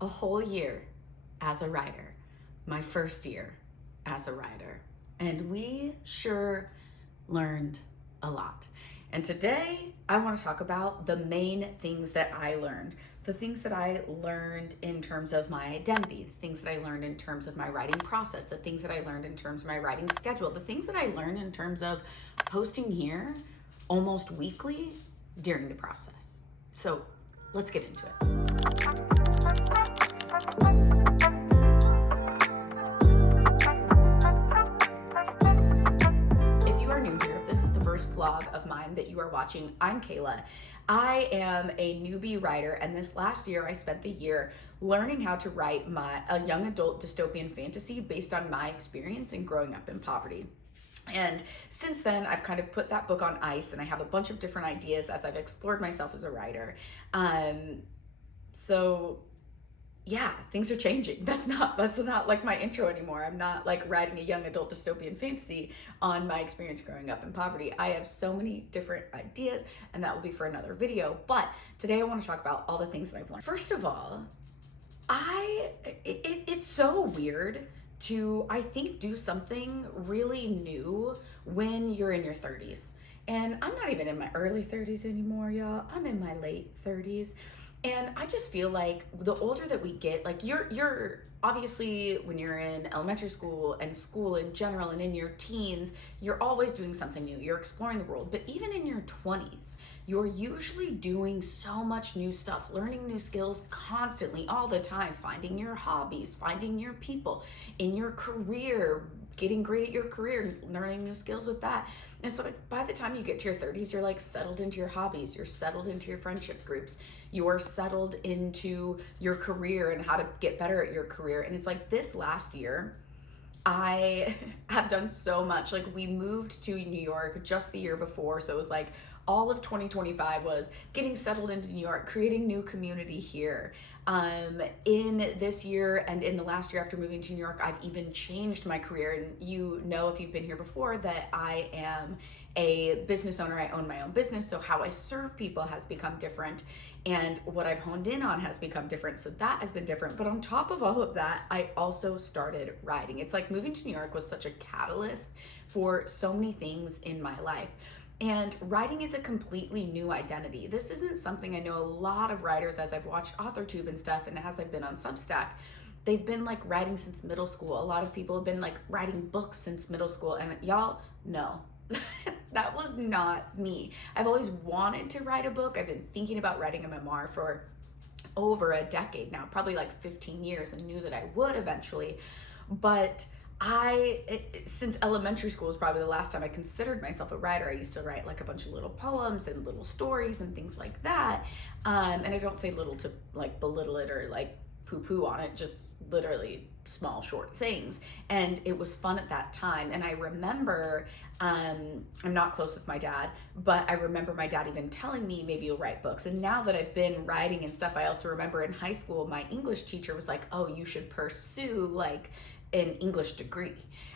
a whole year as a writer, my first year as a writer, and we sure learned a lot. And today I want to talk about the main things that I learned. The things that I learned in terms of my identity, the things that I learned in terms of my writing process, the things that I learned in terms of my writing schedule, the things that I learned in terms of posting here almost weekly during the process. So let's get into it. If you are new here, this is the first vlog of mine that you are watching. I'm Kayla. I am a newbie writer, and this last year I spent the year learning how to write a young adult dystopian fantasy based on my experience in growing up in poverty. And since then, I've kind of put that book on ice, and I have a bunch of different ideas as I've explored myself as a writer. So yeah, things are changing. That's not like my intro anymore. I'm not like writing a young adult dystopian fantasy on my experience growing up in poverty. I have so many different ideas, and that will be for another video. But today I want to talk about all the things that I've learned. First of all, it's so weird to, I think, do something really new when you're in your 30s. And I'm not even in my early 30s anymore, y'all. I'm in my late 30s. And I just feel like the older that we get, like you're obviously, when you're in elementary school and school in general and in your teens, you're always doing something new. You're exploring the world. But even in your 20s, you're usually doing so much new stuff, learning new skills constantly, all the time, finding your hobbies, finding your people in your career, getting great at your career, learning new skills with that. And so by the time you get to your 30s, you're like settled into your hobbies, you're settled into your friendship groups, you're settled into your career and how to get better at your career. And it's like this last year, I have done so much. Like, we moved to New York just the year before, so it was like all of 2025 was getting settled into New York, creating new community here. In this year and in the last year after moving to New York, I've even changed my career. And you know, if you've been here before, that I am a business owner. I own my own business, so how I serve people has become different, and what I've honed in on has become different. So that has been different. But on top of all of that, I also started writing. It's like moving to New York was such a catalyst for so many things in my life. And writing is a completely new identity. This isn't something I know a lot of writers, as I've watched AuthorTube and stuff, and as I've been on Substack, they've been like writing since middle school. A lot of people have been like writing books since middle school, and y'all, no. That was not me. I've always wanted to write a book. I've been thinking about writing a memoir for over a decade now, probably like 15 years, and knew that I would eventually. But since elementary school was probably the last time I considered myself a writer. I used to write like a bunch of little poems and little stories and things like that. And I don't say little to like belittle it or like poo-poo on it, just literally small, short things. And it was fun at that time. And I remember, I'm not close with my dad, but I remember my dad even telling me, maybe you'll write books. And now that I've been writing and stuff, I also remember in high school, my English teacher was like, oh, you should pursue like an English degree.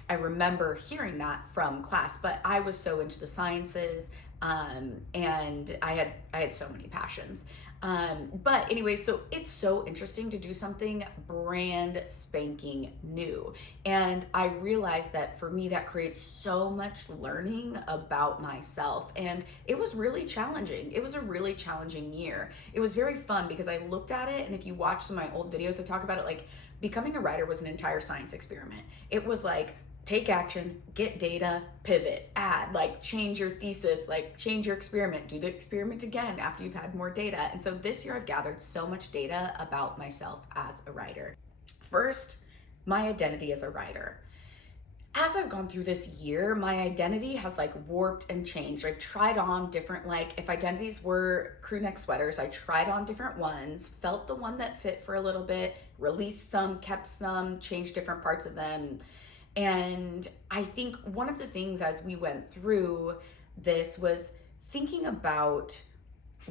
I remember hearing that from class, but I was so into the sciences, and I had so many passions. But anyway, so it's so interesting to do something brand spanking new. And I realized that for me, that creates so much learning about myself. And it was really challenging. It was a really challenging year. It was very fun because I looked at it, and if you watch some of my old videos, I talk about it, like becoming a writer was an entire science experiment. It was like, take action, get data, pivot, add, like change your thesis, like change your experiment, do the experiment again after you've had more data. And so this year I've gathered so much data about myself as a writer. First, my identity as a writer. As I've gone through this year, my identity has like warped and changed. I've tried on different, like if identities were crew neck sweaters, I tried on different ones, felt the one that fit for a little bit, released some, kept some, changed different parts of them. And I think one of the things as we went through this was thinking about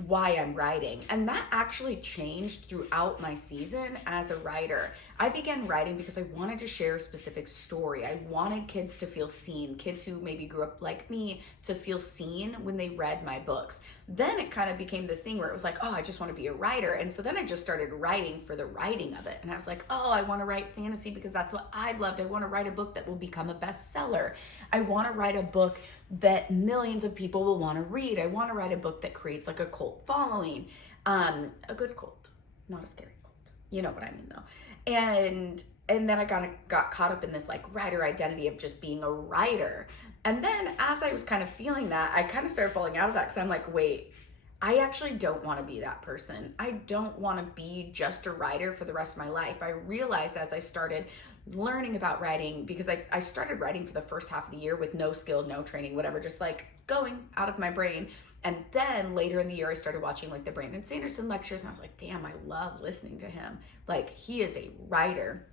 why I'm writing. And that actually changed throughout my season as a writer. I began writing because I wanted to share a specific story. I wanted kids to feel seen, kids who maybe grew up like me to feel seen when they read my books. Then it kind of became this thing where it was like, oh, I just want to be a writer. And so then I just started writing for the writing of it. And I was like, oh, I want to write fantasy because that's what I've loved. I want to write a book that will become a bestseller. I want to write a book that millions of people will want to read. I want to write a book that creates like a cult following, a good cult, not a scary cult. You know what I mean though. And then I got caught up in this like writer identity of just being a writer. And then as I was kind of feeling that, I kind of started falling out of that because I'm like, wait, I actually don't want to be that person. I don't want to be just a writer for the rest of my life. I realized as I started learning about writing, because I started writing for the first half of the year with no skill, no training, whatever, just like going out of my brain. And then later in the year, I started watching like the Brandon Sanderson lectures, and I was like, damn, I love listening to him. Like, he is a writer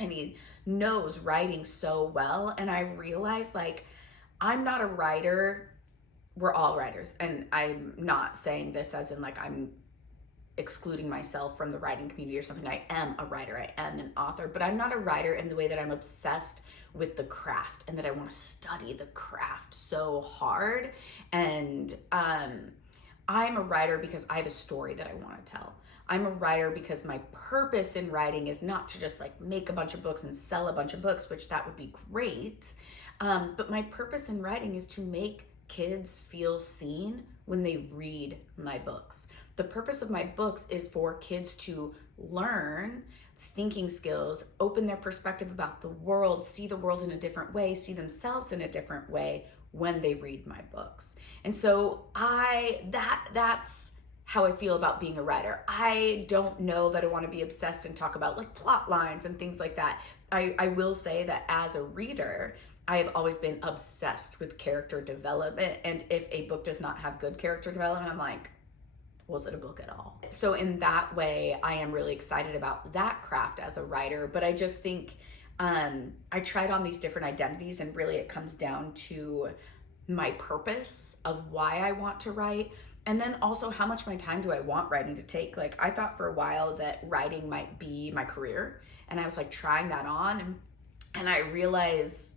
and he knows writing so well. And I realized like, I'm not a writer. We're all writers. And I'm not saying this as in like I'm excluding myself from the writing community or something. I am a writer, I am an author, but I'm not a writer in the way that I'm obsessed with the craft and that I want to study the craft so hard. And I'm a writer because I have a story that I want to tell. I'm a writer because my purpose in writing is not to just like make a bunch of books and sell a bunch of books, which that would be great. But my purpose in writing is to make kids feel seen when they read my books. The purpose of my books is for kids to learn thinking skills, open their perspective about the world, see the world in a different way, see themselves in a different way when they read my books. And so that's how I feel about being a writer. I don't know that I want to be obsessed and talk about like plot lines and things like that. I will say that as a reader, I have always been obsessed with character development. And if a book does not have good character development, I'm like, was it a book at all? So in that way, I am really excited about that craft as a writer. But I just think I tried on these different identities, and really it comes down to my purpose of why I want to write. And then also, how much of my time do I want writing to take? Like, I thought for a while that writing might be my career. And I was like trying that on. And I realized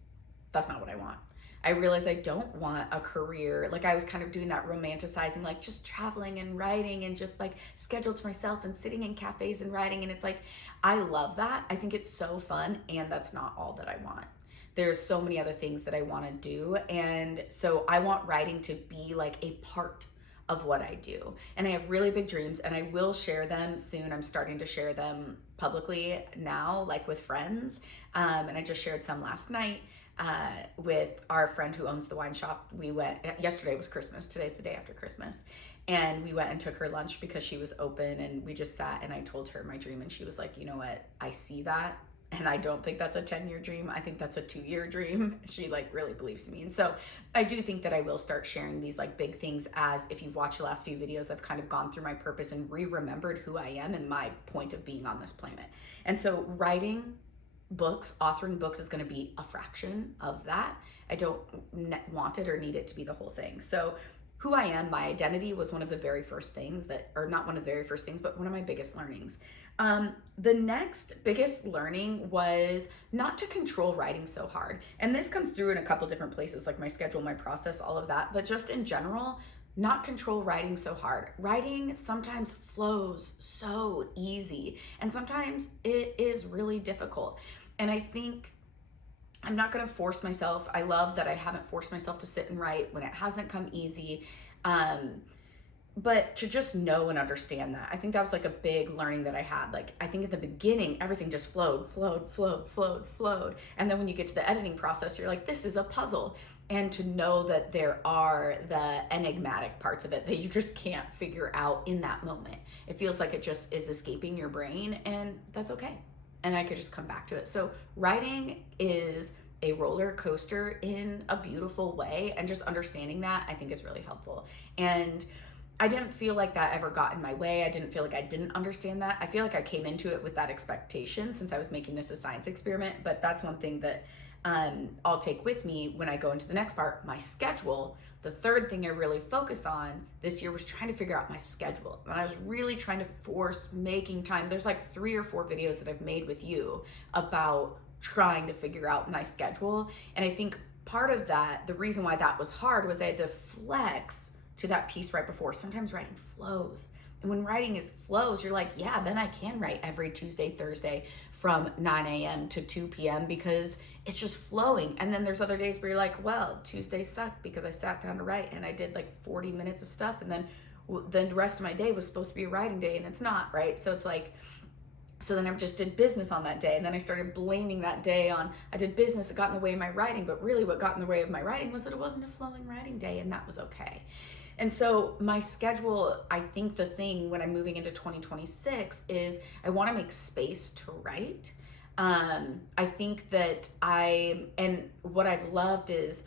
that's not what I want. I realized I don't want a career. Like, I was kind of doing that romanticizing, like just traveling and writing and just like scheduled to myself and sitting in cafes and writing. And it's like, I love that. I think it's so fun. And that's not all that I want. There's so many other things that I want to do. And so I want writing to be like a part of what I do. And I have really big dreams, and I will share them soon. I'm starting to share them publicly now, like with friends. And I just shared some last night. With our friend who owns the wine shop. We went, yesterday was Christmas, today's the day after Christmas, and we went and took her lunch because she was open, and we just sat and I told her my dream, and she was like, you know what, I see that, and I don't think that's a 10-year dream, I think that's a 2-year dream. She like really believes in me. And so I do think that I will start sharing these like big things, as if you've watched the last few videos, I've kind of gone through my purpose and remembered who I am and my point of being on this planet. And so writing books, authoring books is going to be a fraction of that. I don't want it or need it to be the whole thing. So who I am, my identity, was one of the very first things that, or not one of the very first things, but one of my biggest learnings. The next biggest learning was not to control writing so hard. And this comes through in a couple different places, like my schedule, my process, all of that. But just in general, not control writing so hard. Writing sometimes flows so easy, and sometimes it is really difficult. And I think I'm not going to force myself. I love that I haven't forced myself to sit and write when it hasn't come easy. But to just know and understand that. I think that was like a big learning that I had. Like, I think at the beginning, everything just flowed. And then when you get to the editing process, you're like, this is a puzzle. And to know that there are the enigmatic parts of it that you just can't figure out in that moment. It feels like it just is escaping your brain, and that's okay. And I could just come back to it. So writing is a roller coaster in a beautiful way, and just understanding that, I think, is really helpful. And I didn't feel like that ever got in my way. I didn't feel like I didn't understand that. I feel like I came into it with that expectation since I was making this a science experiment. But that's one thing that I'll take with me when I go into the next part, my schedule. The third thing I really focused on this year was trying to figure out my schedule. And I was really trying to force making time. There's like 3 or 4 videos that I've made with you about trying to figure out my schedule. And I think part of that, the reason why that was hard was I had to flex to that piece right before. Sometimes writing flows. And when writing flows, you're like, yeah, then I can write every Tuesday, Thursday from 9 a.m. to 2 p.m. because it's just flowing. And then there's other days where you're like, well, Tuesday sucked because I sat down to write and I did like 40 minutes of stuff. And then the rest of my day was supposed to be a writing day and it's not, right? So it's like, so then I just did business on that day. And then I started blaming that day on, I did business, it got in the way of my writing. But really what got in the way of my writing was that it wasn't a flowing writing day, and that was okay. And so my schedule, I think the thing when I'm moving into 2026 is I want to make space to write. I think that and what I've loved is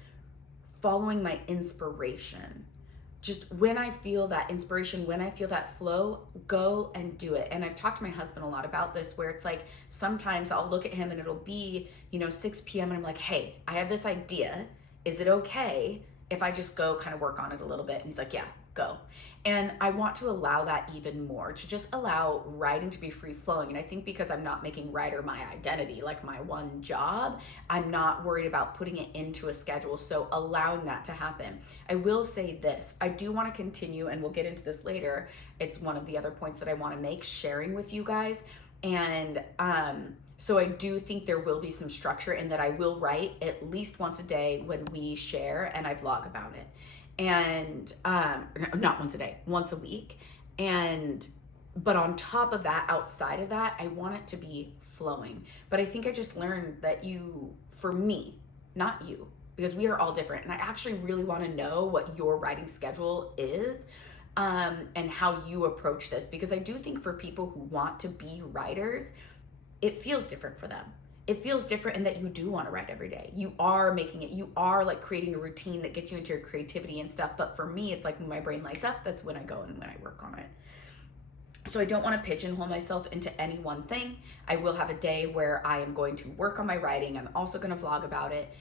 following my inspiration. Just when I feel that inspiration, when I feel that flow, go and do it. And I've talked to my husband a lot about this, where it's like, sometimes I'll look at him and it'll be, 6 p.m. and I'm like, hey, I have this idea. Is it okay if I just go kind of work on it a little bit? And he's like, yeah, go. And I want to allow that even more, to just allow writing to be free flowing. And I think because I'm not making writer my identity, like my one job, I'm not worried about putting it into a schedule. So allowing that to happen. I will say this, I do want to continue, and we'll get into this later. It's one of the other points that I want to make, sharing with you guys. And, so I do think there will be some structure in that I will write at least once a day when we share and I vlog about it. And not once a day, once a week. But on top of that, outside of that, I want it to be flowing. But I think I just learned that for me, not you, because we are all different. And I actually really want to know what your writing schedule is, and how you approach this. Because I do think for people who want to be writers, it feels different for them. It feels different in that you do want to write every day. You are making it, you are like creating a routine that gets you into your creativity and stuff. But for me, it's like when my brain lights up, that's when I go and when I work on it. So I don't want to pigeonhole myself into any one thing. I will have a day where I am going to work on my writing. I'm also going to vlog about it.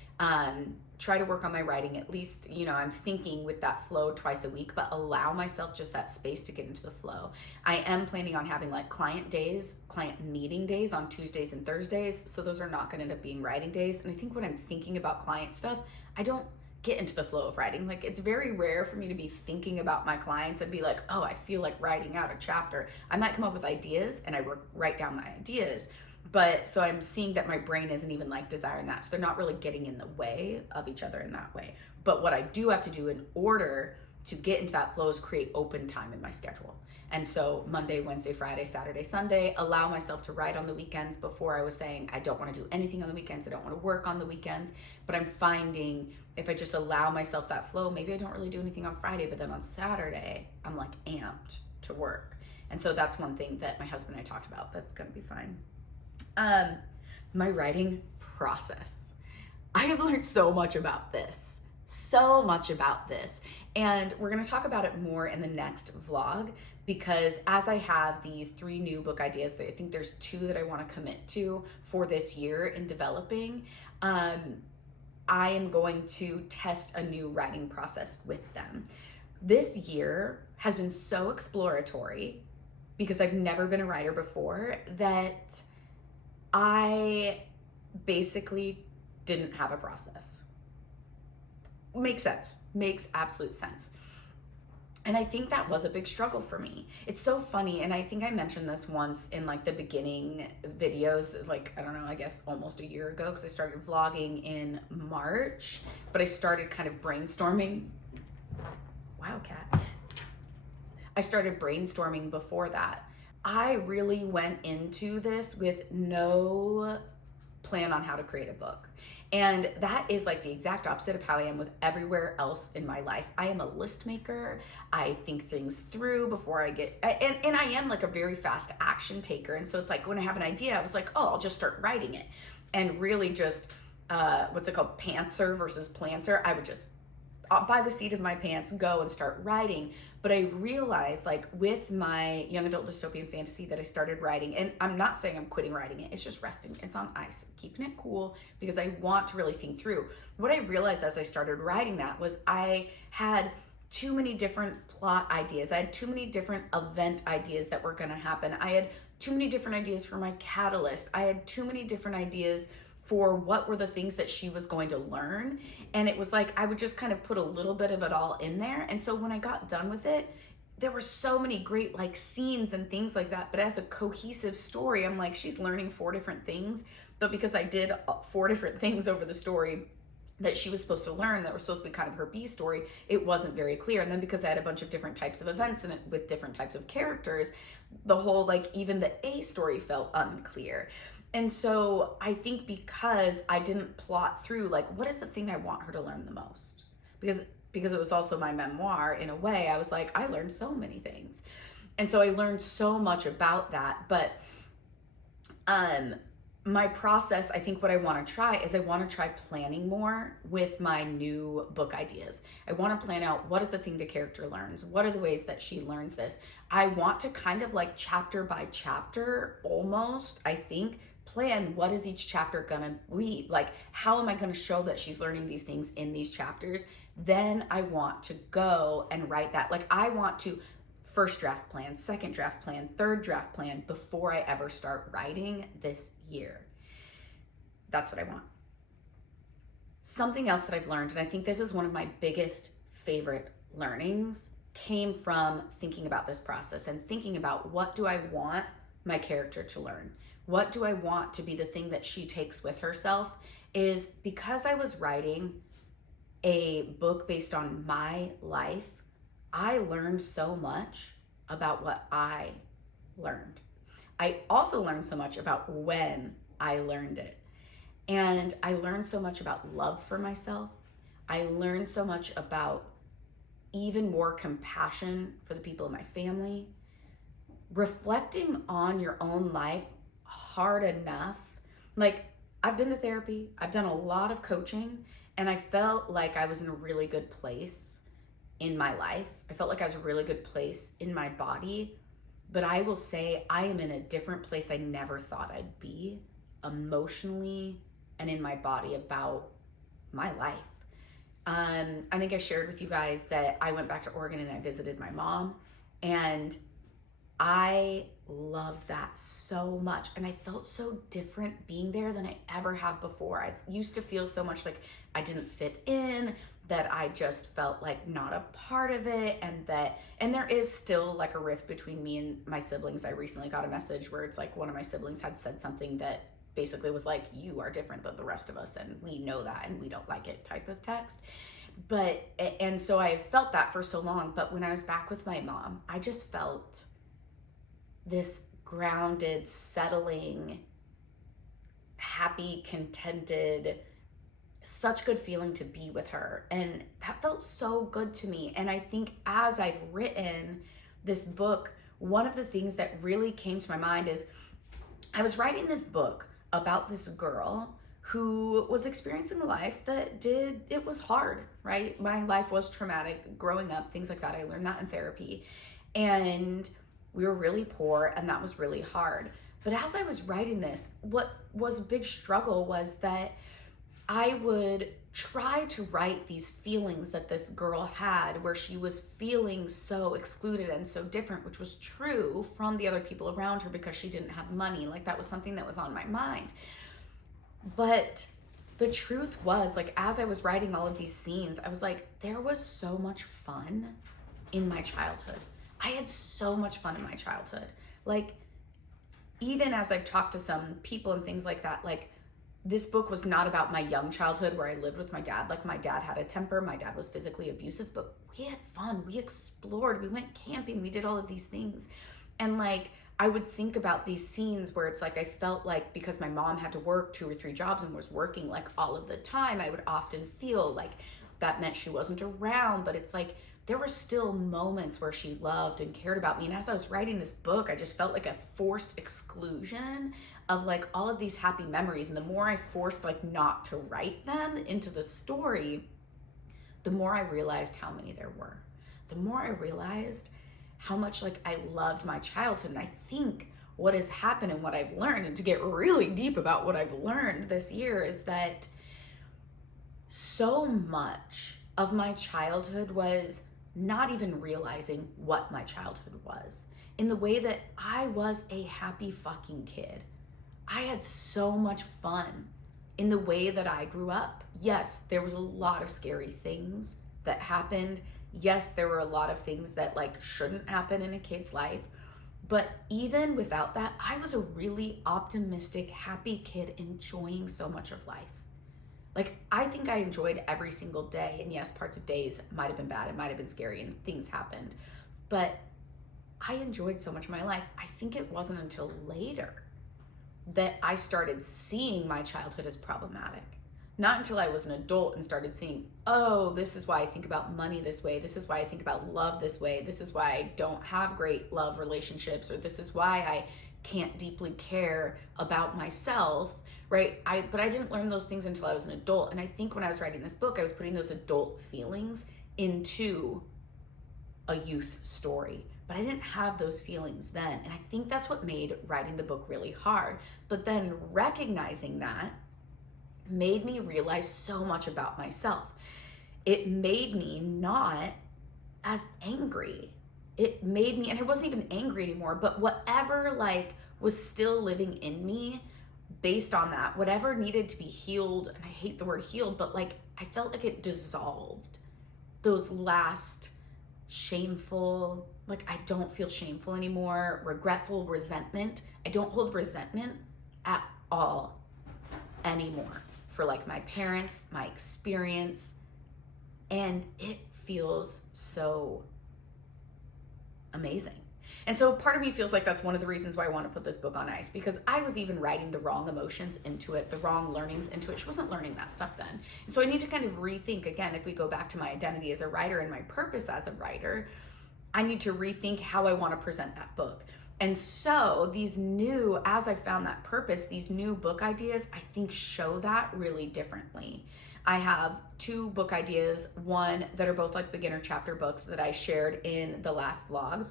Try to work on my writing at least, I'm thinking with that flow twice a week, but allow myself just that space to get into the flow. I am planning on having like client meeting days on Tuesdays and Thursdays. So those are not going to end up being writing days. And I think when I'm thinking about client stuff, I don't get into the flow of writing. Like, it's very rare for me to be thinking about my clients and be like, oh, I feel like writing out a chapter. I might come up with ideas and I write down my ideas. But so I'm seeing that my brain isn't even like desiring that. So they're not really getting in the way of each other in that way. But what I do have to do in order to get into that flow is create open time in my schedule. And so Monday, Wednesday, Friday, Saturday, Sunday, allow myself to write on the weekends. Before I was saying I don't want to do anything on the weekends. I don't want to work on the weekends. But I'm finding if I just allow myself that flow, maybe I don't really do anything on Friday, but then on Saturday, I'm like amped to work. And so that's one thing that my husband and I talked about. That's going to be fine. My writing process. I have learned so much about this. And we're going to talk about it more in the next vlog, because as I have these 3 new book ideas, I think there's 2 that I want to commit to for this year in developing. I am going to test a new writing process with them. This year has been so exploratory because I've never been a writer before that I basically didn't have a process. Makes sense. Makes absolute sense. And I think that was a big struggle for me. It's so funny, and I think I mentioned this once in like the beginning videos, like, I don't know, I guess almost a year ago, because I started vlogging in March, but I started kind of brainstorming. Wow, cat. I started brainstorming before that. I really went into this with no plan on how to create a book. And that is like the exact opposite of how I am with everywhere else in my life. I am a list maker. I think things through before I get, and I am like a very fast action taker. And so it's like when I have an idea, I was like, oh, I'll just start writing it. And really just, what's it called? Pantser versus planter. I would just, by the seat of my pants, go and start writing. But I realized, like, with my young adult dystopian fantasy that I started writing, and I'm not saying I'm quitting writing it, it's just resting. It's on ice, keeping it cool, because I want to really think through. What I realized as I started writing that was I had too many different plot ideas. I had too many different event ideas that were going to happen. I had too many different ideas for my catalyst. I had too many different ideas for what were the things that she was going to learn. And it was like I would just kind of put a little bit of it all in there. And so when I got done with it, there were so many great like scenes and things like that. But as a cohesive story, I'm like, she's learning 4 different things. But because I did 4 different things over the story that she was supposed to learn that were supposed to be kind of her B story, it wasn't very clear. And then because I had a bunch of different types of events in it with different types of characters, the whole like even the A story felt unclear. And so I think because I didn't plot through like what is the thing I want her to learn the most, because it was also my memoir in a way, I was like, I learned so many things. And so I learned so much about that. But my process, I think what I want to try is I want to try planning more with my new book ideas. I want to plan out what is the thing the character learns? What are the ways that she learns this? I want to kind of like chapter by chapter almost, I think, plan what is each chapter gonna be. Like, how am I gonna show that she's learning these things in these chapters? Then I want to go and write that. Like, I want to first draft plan, second draft plan, third draft plan before I ever start writing this year. That's what I want. Something else that I've learned, and I think this is one of my biggest favorite learnings, came from thinking about this process and thinking about what do I want my character to learn? What do I want to be the thing that she takes with herself? Is because I was writing a book based on my life, I learned so much about what I learned. I also learned so much about when I learned it. And I learned so much about love for myself. I learned so much about even more compassion for the people in my family. Reflecting on your own life hard enough. Like, I've been to therapy, I've done a lot of coaching, and I felt like I was in a really good place in my life. I felt like I was in a really good place in my body. But I will say I am in a different place I never thought I'd be emotionally and in my body about my life. I think I shared with you guys that I went back to Oregon and I visited my mom, and I loved that so much. And I felt so different being there than I ever have before. I used to feel so much like I didn't fit in, that I just felt like not a part of it, and there is still like a rift between me and my siblings. I recently got a message where it's like one of my siblings had said something that basically was like, you are different than the rest of us and we know that and we don't like it type of text. And so I felt that for so long. But when I was back with my mom, I just felt this grounded, settling, happy, contented, such good feeling to be with her. And that felt so good to me. And I think as I've written this book, one of the things that really came to my mind is I was writing this book about this girl who was experiencing a life that it was hard, right? My life was traumatic growing up, things like that. I learned that in therapy. And we were really poor, and that was really hard. But as I was writing this, what was a big struggle was that I would try to write these feelings that this girl had, where she was feeling so excluded and so different, which was true from the other people around her because she didn't have money. Like, that was something that was on my mind. But the truth was, like, as I was writing all of these scenes, I was like, there was so much fun in my childhood. I had so much fun in my childhood. Like, even as I've talked to some people and things like that, like, this book was not about my young childhood where I lived with my dad. Like, my dad had a temper, my dad was physically abusive, but we had fun, we explored, we went camping, we did all of these things. And like, I would think about these scenes where it's like, I felt like because my mom had to work 2 or 3 jobs and was working like all of the time, I would often feel like that meant she wasn't around. But it's like, there were still moments where she loved and cared about me. And as I was writing this book, I just felt like a forced exclusion of like all of these happy memories. And the more I forced like not to write them into the story, the more I realized how many there were. the more I realized how much like I loved my childhood. And I think what has happened and what I've learned, and to get really deep about what I've learned this year, is that so much of my childhood was not even realizing what my childhood was, in the way that I was a happy fucking kid. I had so much fun in the way that I grew up. Yes, there was a lot of scary things that happened. Yes, there were a lot of things that like shouldn't happen in a kid's life. But even without that, I was a really optimistic, happy kid enjoying so much of life. Like, I think I enjoyed every single day. And yes, parts of days might have been bad, it might have been scary, and things happened. But I enjoyed so much of my life. I think it wasn't until later that I started seeing my childhood as problematic. Not until I was an adult and started seeing, oh, this is why I think about money this way. This is why I think about love this way. This is why I don't have great love relationships, or this is why I can't deeply care about myself, right? But I didn't learn those things until I was an adult. And I think when I was writing this book, I was putting those adult feelings into a youth story. But I didn't have those feelings then. And I think that's what made writing the book really hard. But then recognizing that made me realize so much about myself. It made me not as angry. It made me, and I wasn't even angry anymore, but whatever like was still living in me based on that, whatever needed to be healed, and I hate the word healed, but like I felt like it dissolved. Those last shameful, like I don't feel shameful anymore, regretful, resentment. I don't hold resentment at all anymore for like my parents, my experience, and it feels so amazing. And so part of me feels like that's one of the reasons why I want to put this book on ice, because I was even writing the wrong emotions into it, the wrong learnings into it. She wasn't learning that stuff then. And so I need to kind of rethink again, if we go back to my identity as a writer and my purpose as a writer, I need to rethink how I want to present that book. And so these new, as I found that purpose, these new book ideas, I think show that really differently. I have 2 book ideas, one that are both like beginner chapter books that I shared in the last vlog.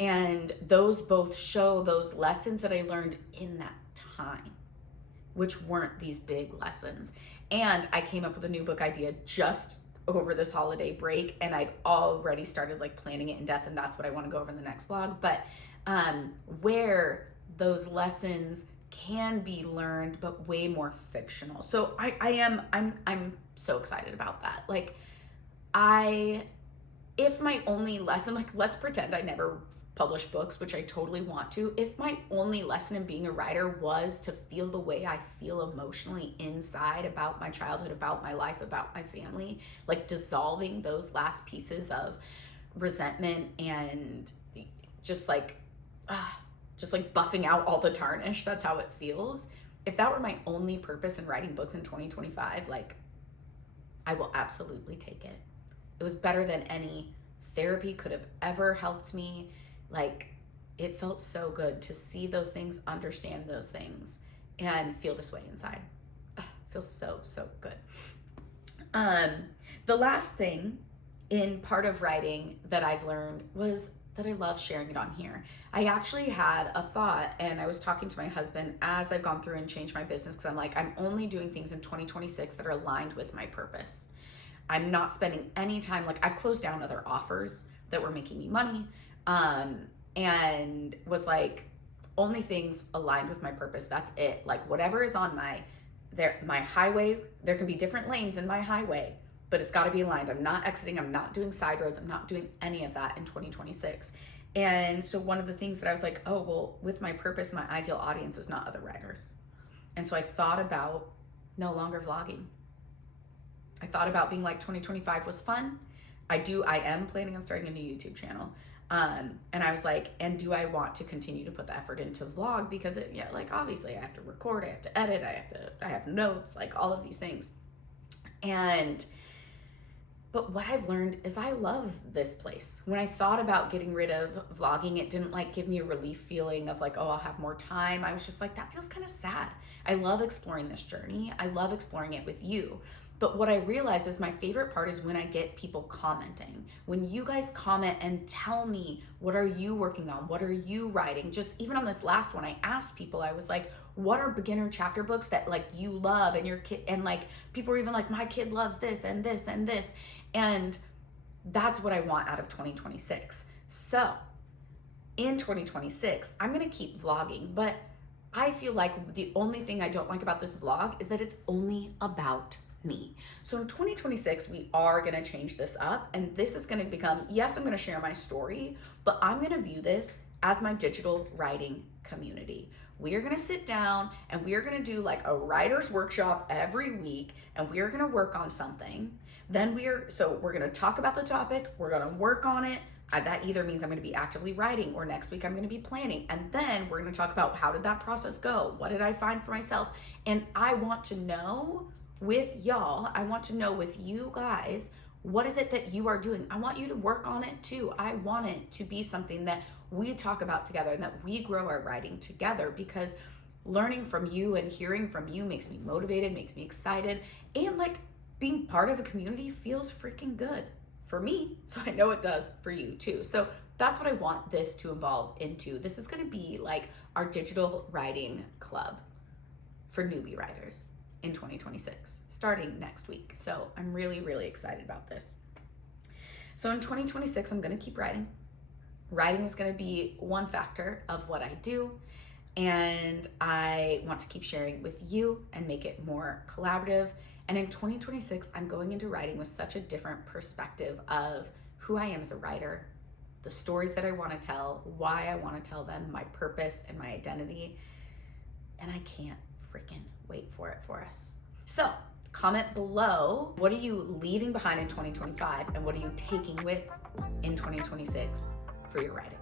And those both show those lessons that I learned in that time, which weren't these big lessons. And I came up with a new book idea just over this holiday break, and I've already started like planning it in depth, and that's what I want to go over in the next vlog. But where those lessons can be learned, but way more fictional. So I'm so excited about that. Like if my only lesson, like let's pretend I never publish books, which I totally want to. If my only lesson in being a writer was to feel the way I feel emotionally inside about my childhood, about my life, about my family, like dissolving those last pieces of resentment and just like buffing out all the tarnish, that's how it feels. If that were my only purpose in writing books in 2025, like I will absolutely take it. It was better than any therapy could have ever helped me. Like, it felt so good to see those things, understand those things, and feel this way inside. It feels so, so good. The last thing in part of writing that I've learned was that I love sharing it on here. I actually had a thought, and I was talking to my husband as I've gone through and changed my business, because I'm like, I'm only doing things in 2026 that are aligned with my purpose. I'm not spending any time, like I've closed down other offers that were making me money, and was like, only things aligned with my purpose, that's it. Like whatever is on my highway, there can be different lanes in my highway, but it's got to be aligned. I'm not exiting, I'm not doing side roads, I'm not doing any of that in 2026. And so one of the things that I was like, oh, well, with my purpose, my ideal audience is not other writers. And so I thought about no longer vlogging. I thought about being like, 2025 was fun. I am planning on starting a new YouTube channel. And I was like, and do I want to continue to put the effort into vlog? Because like obviously I have to record, I have to edit, I have notes, like all of these things. But what I've learned is I love this place. When I thought about getting rid of vlogging, it didn't like give me a relief feeling of like, oh, I'll have more time. I was just like, that feels kind of sad. I love exploring this journey. I love exploring it with you. But what I realize is my favorite part is when I get people commenting. When you guys comment and tell me, what are you working on? What are you writing? Just even on this last one, I asked people, I was like, what are beginner chapter books that like you love and your kid, and like people were even like, my kid loves this and this and this. And that's what I want out of 2026. So in 2026, I'm gonna keep vlogging, but I feel like the only thing I don't like about this vlog is that it's only about me. So in 2026, we are gonna change this up, and this is gonna become, yes, I'm gonna share my story, but I'm gonna view this as my digital writing community. We are gonna sit down and we are gonna do like a writer's workshop every week, and we are gonna work on something. Then we're gonna talk about the topic, we're gonna work on it. That either means I'm gonna be actively writing, or next week I'm gonna be planning. And then we're gonna talk about, how did that process go? What did I find for myself? And I want to know with y'all, I want to know with you guys, what is it that you are doing? I want you to work on it too. I want it to be something that we talk about together and that we grow our writing together, because learning from you and hearing from you makes me motivated, makes me excited, and like being part of a community feels freaking good for me. So I know it does for you too. So that's what I want this to evolve into. This is gonna be like our digital writing club for newbie writers in 2026, starting next week. So I'm really, really excited about this. So in 2026, I'm gonna keep writing. Writing is gonna be one factor of what I do, and I want to keep sharing with you and make it more collaborative. And in 2026, I'm going into writing with such a different perspective of who I am as a writer, the stories that I wanna tell, why I wanna tell them, my purpose and my identity, and I can't freaking wait for it for us. So comment below, what are you leaving behind in 2025 and what are you taking with in 2026 for your writing?